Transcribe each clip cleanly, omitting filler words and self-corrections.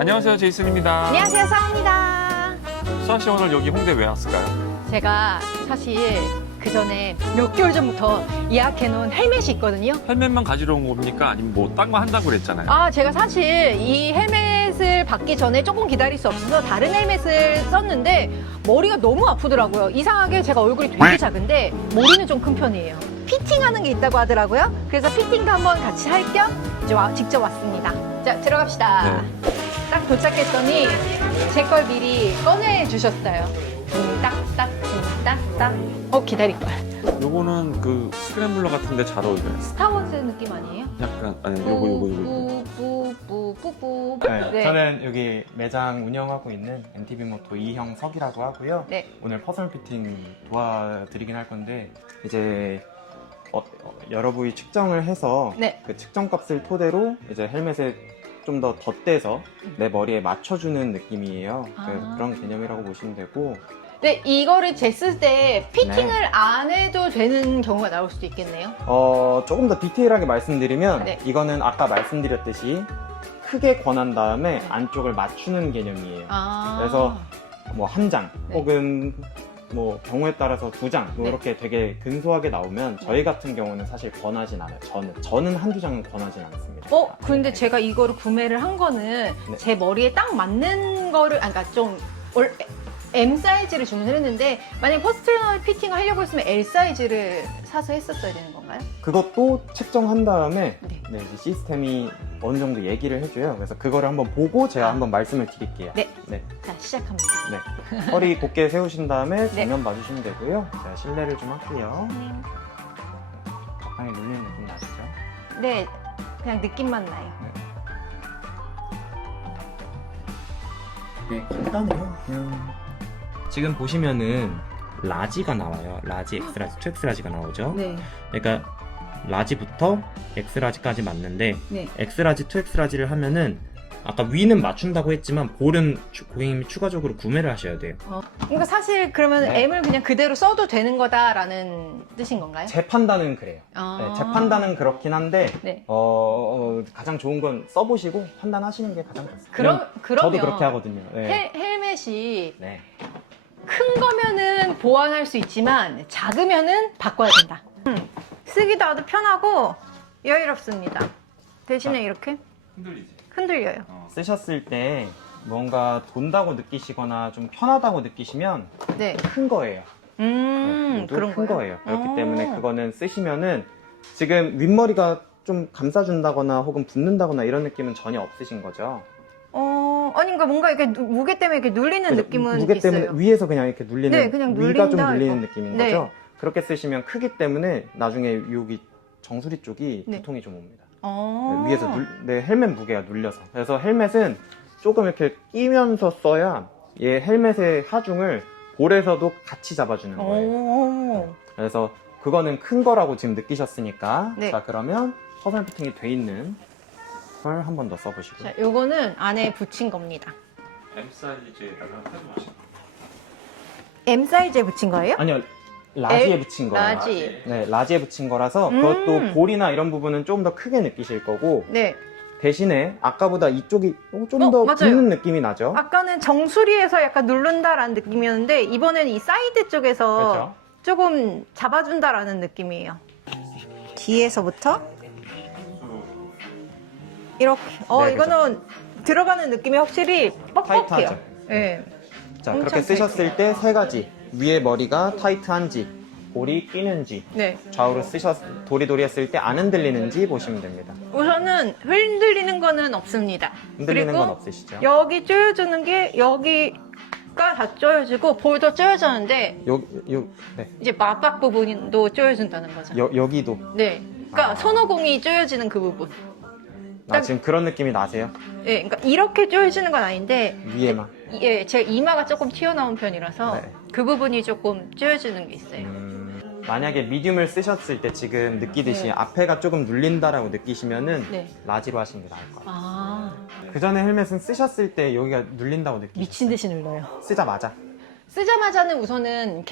안녕하세요, 제이슨입니다. 안녕하세요, 사원입니다. 수아 씨 오늘 여기 홍대 왜 왔을까요? 제가 사실 그 전에 몇 개월 전부터 예약해놓은 헬멧이 있거든요. 헬멧만 가지러 온 겁니까? 아니면 뭐 딴 거 한다고 그랬잖아요. 아, 제가 사실 이 헬멧을 받기 전에 조금 기다릴 수 없어서 다른 헬멧을 썼는데 머리가 너무 아프더라고요. 이상하게 제가 얼굴이 되게 작은데 머리는 좀 큰 편이에요. 피팅하는 게 있다고 하더라고요. 그래서 피팅도 한번 같이 할 겸 직접 왔습니다. 자, 들어갑시다. 네. 딱 도착했더니 제 걸 미리 꺼내 주셨어요. 딱딱 딱딱. 기다릴 거야. 요거는 그 스크램블러 같은데 잘 어울려요. 스타워즈 느낌 아니에요? 약간 아니 요거. 뿌뿌뿌뿌뿌. 네, 저는 여기 매장 운영하고 있는 NTB모토 이형석이라고 하고요. 네. 오늘 퍼스널 피팅 도와드리긴 할 건데 이제 여러 부위 측정을 해서 네. 그 측정 값을 토대로 이제 헬멧에 좀 더 덧대서 내 머리에 맞춰주는 느낌이에요. 아. 그런 개념이라고 보시면 되고 네, 이거를 쟀을 때 피팅을 안 해도 되는 경우가 나올 수도 있겠네요. 조금 더 디테일하게 말씀드리면 네. 이거는 아까 말씀드렸듯이 크게 권한 다음에 네. 안쪽을 맞추는 개념이에요. 아. 그래서 뭐 한 장 네. 혹은 뭐 경우에 따라서 두 장 네. 이렇게 되게 근소하게 나오면 저희 같은 경우는 사실 권하진 않아요. 저는 한두 장은 권하진 않습니다. 근데 제가 이거를 구매를 한 거는 네. 제 머리에 딱 맞는 거를, 그러니까 좀 M 사이즈를 주문을 했는데 만약에 퍼스널 피팅을 하려고 했으면 L 사이즈를 사서 했었어야 되는 건가요? 그것도 측정한 다음에 네. 네, 이제 시스템이 어느 정도 얘기를 해줘요. 그래서 그거를 한번 보고 제가 한번 말씀을 드릴게요. 네. 네. 자, 시작합니다. 네. 허리 곧게 세우신 다음에 네. 정면 봐주시면 되고요. 제가 실내를 좀 할게요. 적당히 눌리는 느낌 나시죠? 네, 그냥 느낌만 나요. 네, 간단해요. 지금 보시면은 라지가 나와요. 라지, 엑스라지, 2엑스라지가 나오죠. 네. 그러니까 라지부터 엑스라지까지 맞는데 네. 엑스라지, 2엑스라지를 하면은 아까 위는 맞춘다고 했지만 볼은 고객님이 추가적으로 구매를 하셔야 돼요. 그러니까 사실 그러면 네. M을 그냥 그대로 써도 되는 거다라는 뜻인 건가요? 제 판단은 그래요. 아. 네, 제 판단은 그렇긴 한데 네. 가장 좋은 건 써보시고 판단하시는 게 가장 좋습니다. 그냥 그러면 저도 그렇게 하거든요. 네. 헬멧이 네. 큰 거면은 보완할 수 있지만 작으면은 바꿔야 된다. 쓰기도 아주 편하고 여유롭습니다. 대신에 이렇게 흔들리지. 흔들려요. 쓰셨을 때 뭔가 돈다고 느끼시거나 좀 편하다고 느끼시면 네. 큰 거예요. 모두 그런 큰 거예요. 그렇기 어. 때문에 그거는 쓰시면은 지금 윗머리가 좀 감싸준다거나 혹은 붓는다거나 이런 느낌은 전혀 없으신 거죠. 아니, 그러니까 뭔가 이렇게 무게 때문에 이렇게 눌리는 느낌은 무게 있어요. 때문에 위에서 그냥 이렇게 눌리는, 네, 그냥 위가 좀 눌린다, 눌리는 이거. 느낌인 네. 거죠. 그렇게 쓰시면 크기 때문에 나중에 여기 정수리 쪽이 네. 두통이 좀 옵니다. 네, 위에서 헬멧 무게가 눌려서. 그래서 헬멧은 조금 이렇게 끼면서 써야 얘 헬멧의 하중을 볼에서도 같이 잡아주는 거예요. 그래서 그거는 큰 거라고 지금 느끼셨으니까 네. 자, 그러면 퍼스널 피팅이 돼 있는 걸 한 번 더 써보시고요. 자, 요거는 안에 붙인 겁니다. M 사이즈에다가 해보시죠. M 사이즈에 붙인 거예요? 아니요, 라지에 붙인 거예요. 라지. 네, 라지에 붙인 거라서 그것도 볼이나 이런 부분은 좀 더 크게 느끼실 거고 네. 대신에 아까보다 이쪽이 좀 더 맞아요. 붙는 느낌이 나죠. 아까는 정수리에서 약간 누른다라는 느낌이었는데 이번에는 이 사이드 쪽에서 그렇죠. 조금 잡아준다라는 느낌이에요. 뒤에서부터 이렇게. 네, 이거는 들어가는 느낌이 확실히 뻑뻑해요. 타이트하죠. 네. 자, 엄청 그렇게 쓰셨을 때 세 가지. 위에 머리가 타이트한지, 볼이 끼는지, 네. 좌우로 도리도리 했을 때 안 흔들리는지 보시면 됩니다. 우선은 흔들리는 거는 없습니다. 흔들리는 그리고 건 없으시죠? 여기 조여주는 게 여기가 다 조여지고 볼도 조여졌는데 네. 이제 맞박 부분도 조여준다는 거죠. 여기도. 네. 그러니까 아. 손오공이 조여지는 그 부분. 지금 그런 느낌이 나세요? 예, 그러니까 이렇게 조여지는 건 아닌데 위에만. 예, 제가 이마가 조금 튀어나온 편이라서 네. 그 부분이 조금 조여지는 게 있어요. 만약에 미디움을 쓰셨을 때 지금 느끼듯이 네. 앞에가 조금 눌린다라고 느끼시면은 네. 라지로 하시는 게 나을 것 같아요. 아, 그 전에 헬멧은 쓰셨을 때 여기가 눌린다고 느끼셨어요? 미친 듯이 눌러요. 쓰자마자. 쓰자마자는 우선은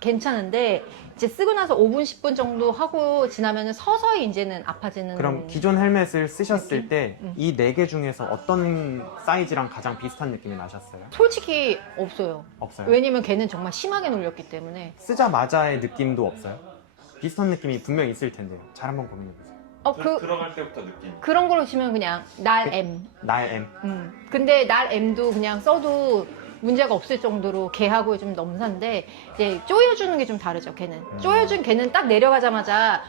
괜찮은데 이제 쓰고 나서 5분, 10분 정도 하고 지나면 서서히 이제는 아파지는. 그럼 기존 헬멧을 쓰셨을 느낌? 때 이 4개 중에서 어떤 사이즈랑 가장 비슷한 느낌이 나셨어요? 솔직히 없어요. 없어요? 왜냐면 걔는 정말 심하게 눌렸기 때문에. 쓰자마자의 느낌도 없어요? 비슷한 느낌이 분명히 있을 텐데요. 잘 한번 고민해보세요. 들어갈 때부터 느낌. 그런 걸로 치면 그냥 날 M. 날 M. 근데 날 M도 그냥 써도 문제가 없을 정도로 걔하고 좀 넘사인데 이제 조여주는 게 좀 다르죠. 걔는 조여준 걔는 딱 내려가자마자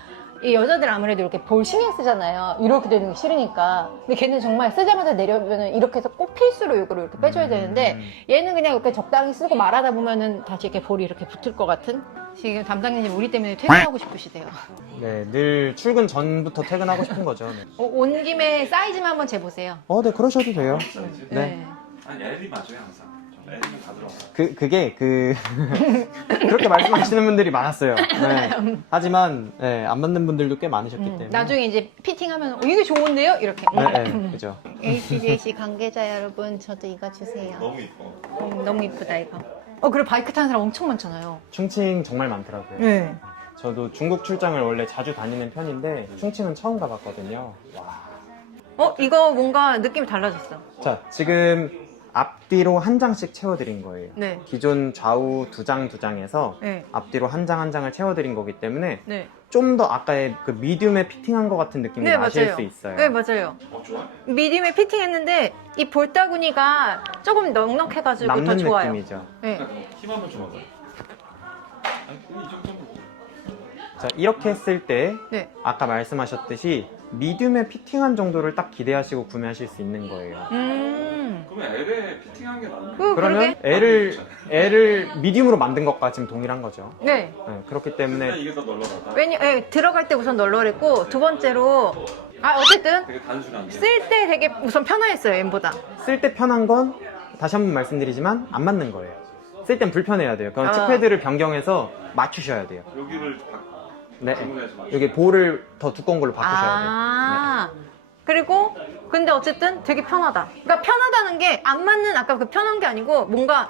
이 여자들 아무래도 이렇게 볼 신경 쓰잖아요. 이렇게 되는 게 싫으니까. 근데 걔는 정말 쓰자마자 내려오면 이렇게 해서 꼭 필수로 이거를 이렇게 빼줘야 되는데 얘는 그냥 이렇게 적당히 쓰고 말하다 보면은 다시 이렇게 볼이 이렇게 붙을 것 같은. 지금 담당님 우리 때문에 퇴근하고 싶으시대요. 네, 늘 출근 전부터 퇴근하고 싶은 거죠. 네. 온 김에 사이즈만 한번 재보세요. 네, 그러셔도 돼요. 네. 아니 L이 맞아요 항상. 저 L이 다 들어가. 그게 그렇게 말씀하시는 분들이 많았어요. 네. 하지만 네, 안 맞는 분들도 꽤 많으셨기 때문에. 나중에 이제 피팅하면 이게 좋은데요? 이렇게. 네, 그죠. HBC 관계자 여러분, 저도 이거 주세요. 너무 이뻐. 너무 이쁘다 이거. 그리고 바이크 타는 사람 엄청 많잖아요. 충칭 정말 많더라고요. 네. 저도 중국 출장을 원래 자주 다니는 편인데 충칭은 처음 가봤거든요. 와. 이거 뭔가 느낌이 달라졌어. 자, 지금 앞뒤로 한 장씩 채워드린 거예요. 네. 기존 좌우 2장 2장에서 네. 앞뒤로 한 장 한 장을 채워드린 거기 때문에 네. 좀 더 아까의 그 미디움에 피팅한 것 같은 느낌이 네, 나실 맞아요. 수 있어요. 네, 맞아요. 좋아? 미디움에 피팅했는데 이 볼따구니가 조금 넉넉해가지고 더 남는 좋아요. 느낌이죠. 네. 힘 한번 줘봐. 아니 이 정도. 자, 이렇게 했을 때 네. 아까 말씀하셨듯이 미디움에 피팅한 정도를 딱 기대하시고 구매하실 수 있는 거예요. 그러면 L에 피팅한 게 낫네. 그러면 그러게. L을 미디움으로 만든 것과 지금 동일한 거죠. 네. 네, 그렇기 근데 때문에 이게 더 널널하다. 들어갈 때 우선 널널했고 두 번째로 어쨌든 되게 단순한데. 쓸 때 되게 우선 편안했어요, M보다. 쓸 때 편한 건 다시 한번 말씀드리지만 안 맞는 거예요. 쓸 땐 불편해야 돼요. 그럼 아. 칙패드를 변경해서 맞추셔야 돼요. 여기를 네. 주문해서 맞춰. 여기 볼을 더 두꺼운 걸로 바꾸셔야 돼요. 그리고 근데 어쨌든 되게 편하다. 그러니까 편하다는 게 안 맞는 아까 그 편한 게 아니고 뭔가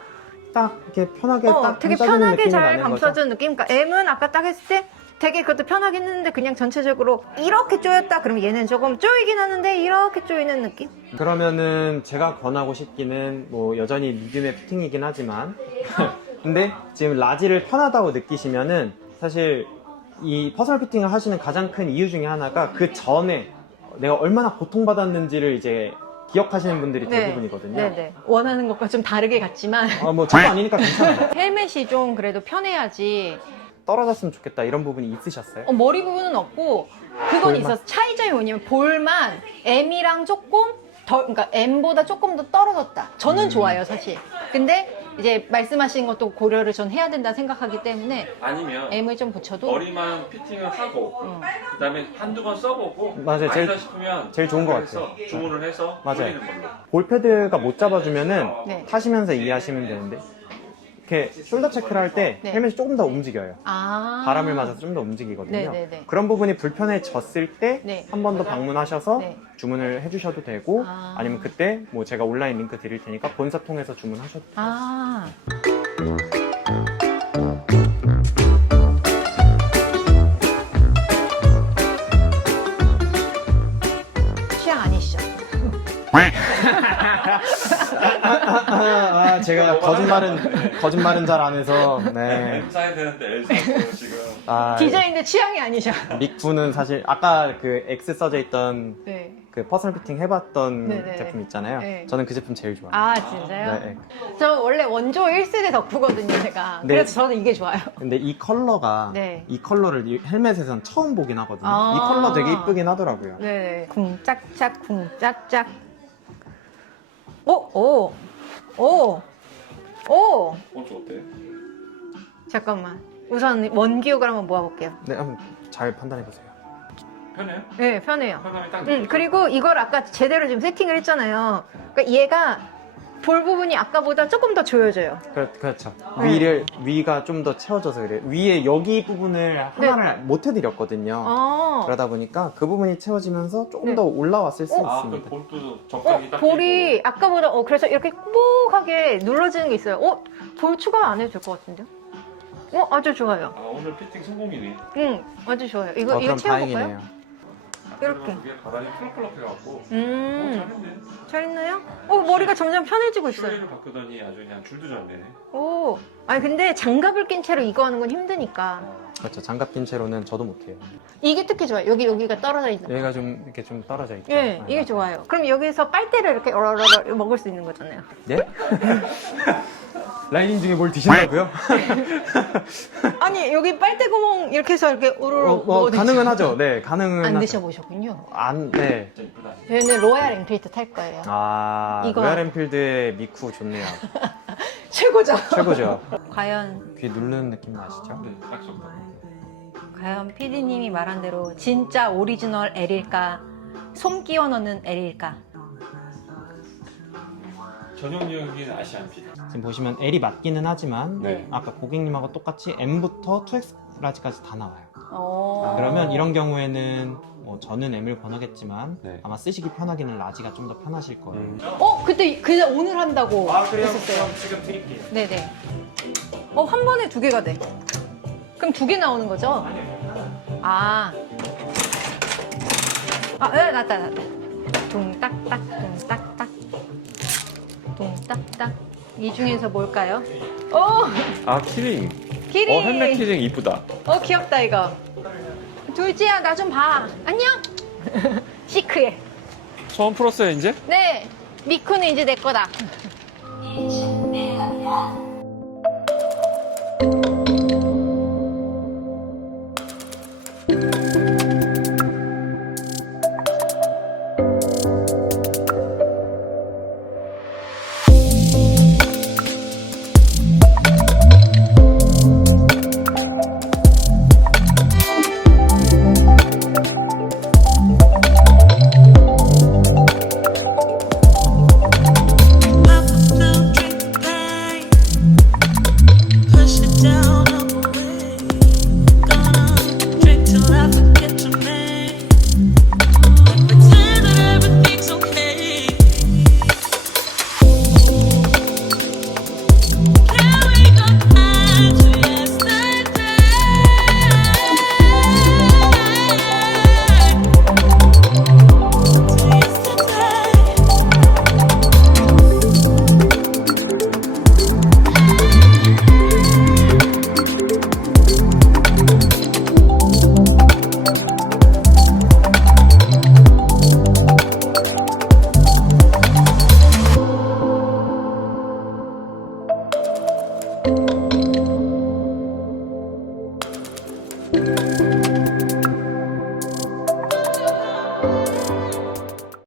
딱 이렇게 편하게 딱 되게 감싸주는 편하게 느낌이 잘 나는 거죠. 감싸주는 느낌. 그러니까 M은 아까 딱 했을 때 되게 그것도 편하긴 했는데 그냥 전체적으로 이렇게 조였다. 그러면 얘는 조금 조이긴 하는데 이렇게 조이는 느낌? 그러면은 제가 권하고 싶기는 뭐 여전히 미디움의 피팅이긴 하지만 근데 지금 라지를 편하다고 느끼시면은 사실 이 퍼스널 피팅을 하시는 가장 큰 이유 중에 하나가 그 전에 내가 얼마나 고통받았는지를 이제 기억하시는 분들이 대부분이거든요. 네네. 원하는 것과 좀 다르게 같지만 뭐 저도 아니니까 괜찮아요. 헬멧이 좀 그래도 편해야지. 떨어졌으면 좋겠다 이런 부분이 있으셨어요? 머리 부분은 없고 그건 볼만? 있었어. 차이점이 뭐냐면 볼만 M이랑 조금 더, 그러니까 M보다 조금 더 떨어졌다. 저는 좋아요, 사실. 근데 이제 말씀하신 것도 고려를 전 해야 된다 생각하기 때문에 아니면 M을 좀 붙여도 머리만 피팅을 하고 그다음에 한두 번 써보고 맞아요. 아니다 싶으면 제일 좋은 것 해서 같아요. 주문을 해서 맞아요. 돌리는 걸로. 볼패드가 못 잡아주면은 네. 타시면서 이해하시면 되는데 이렇게 숄더 체크를 할 때 네. 헬멧이 조금 더 움직여요. 아. 바람을 맞아서 좀 더 움직이거든요. 네네네. 그런 부분이 불편해졌을 때 네. 한 번 더 방문하셔서 네. 주문을 해주셔도 되고 아. 아니면 그때 뭐 제가 온라인 링크 드릴 테니까 본사 통해서 주문하셔도 돼요. 아. 취향 아니시죠? 제가 거짓말은 잘 안 해서 네. M 사야 되는데 L 사고 지금. 디자인도 취향이 아니죠? 믹푸는 사실 아까 그 X 써져 있던 네. 그 퍼스널 피팅 해봤던 네네. 제품 있잖아요. 네. 저는 그 제품 제일 좋아해요. 아, 진짜요? 네. 저 원래 원조 1세대 덕후거든요, 제가. 네. 그래서 저는 이게 좋아요. 근데 이 컬러가 네. 이 컬러를 이 헬멧에서는 처음 보긴 하거든요. 아. 이 컬러 되게 이쁘긴 하더라고요. 네. 쿵짝짝, 쿵짝짝. 오! 오! 저 어때? 잠깐만. 우선 원기옥을 한번 모아볼게요. 네, 한번 잘 판단해 보세요. 편해요? 네, 편해요. 편함이 딱. 그리고 이걸 아까 제대로 지금 세팅을 했잖아요. 그러니까 얘가 볼 부분이 아까보다 조금 더 조여져요. 그렇죠. 네. 위가 좀 더 채워져서 그래요. 위에 여기 부분을 하나를 못 해드렸거든요. 아, 그러다 보니까 그 부분이 채워지면서 조금 네. 더 올라왔을 수 아, 그 있습니다. 볼도 적당히 딱 볼이 아까보다 그래서 이렇게 뽀하게 눌러지는 게 있어요. 볼 추가 안 해도 될 것 같은데요? 아주 좋아요. 끼고. 아, 오늘 피팅 성공이네. 응, 아주 좋아요. 이거 그럼 채워볼까요? 다행이네요. 이렇게. 그게 바닥이 풀럭풀럭 해갖고. 음, 잘했네. 잘했나요? 머리가 점점 편해지고 있어요. 슈레를 바꾸더니 아주 그냥 줄도 잘 되네. 아니 근데 장갑을 낀 채로 이거 하는 건 힘드니까. 그렇죠. 장갑 낀 채로는 저도 못해요. 이게 특히 좋아요. 여기가 떨어져 있는 거. 여기가 좀 이렇게 좀 떨어져 있죠. 예, 네, 이게 맞아요. 좋아요. 그럼 여기서 빨대를 이렇게 어러러러 먹을 수 있는 거잖아요. 네? 라이닝 중에 뭘 드신다고요? 아니 여기 빨대 구멍 이렇게 해서 이렇게 오르르 가능은 하죠. 네, 가능은 안 하죠. 드셔보셨군요. 네. 진짜 이쁘다. 저희는 로얄 엔필드 탈 거예요. 이거 로얄 엔필드의 미쿠 좋네요. 최고죠. 최고죠. 과연 귀 누르는 느낌 나시죠? 네, 딱 좋다. 과연 PD님이 말한 대로 진짜 오리지널 L일까? 솜 끼워 넣는 L일까? 전용력인 아시안 핏. 지금 보시면 L이 맞기는 하지만 네. 아까 고객님하고 똑같이 M부터 2X라지까지 다 나와요. 어. 그러면 이런 경우에는 뭐 저는 M을 권하겠지만 네. 아마 쓰시기 편하기는 라지가 좀 더 편하실 거예요. 그때 오늘 한다고 했었어요. 지금 드릴게요. 네네. 한 번에 2개가 돼. 그럼 2개 나오는 거죠? 네, 났다. 둥딱딱, 둥딱딱. 둥딱딱. 이 중에서 뭘까요? 아, 키링. 키링. 헬멧 키링 이쁘다. 귀엽다, 이거. 둘째야, 나 좀 봐. 안녕? 시크해. 소원 풀었어요, 이제? 네. 미쿠는 이제 내 거다. 이제 내가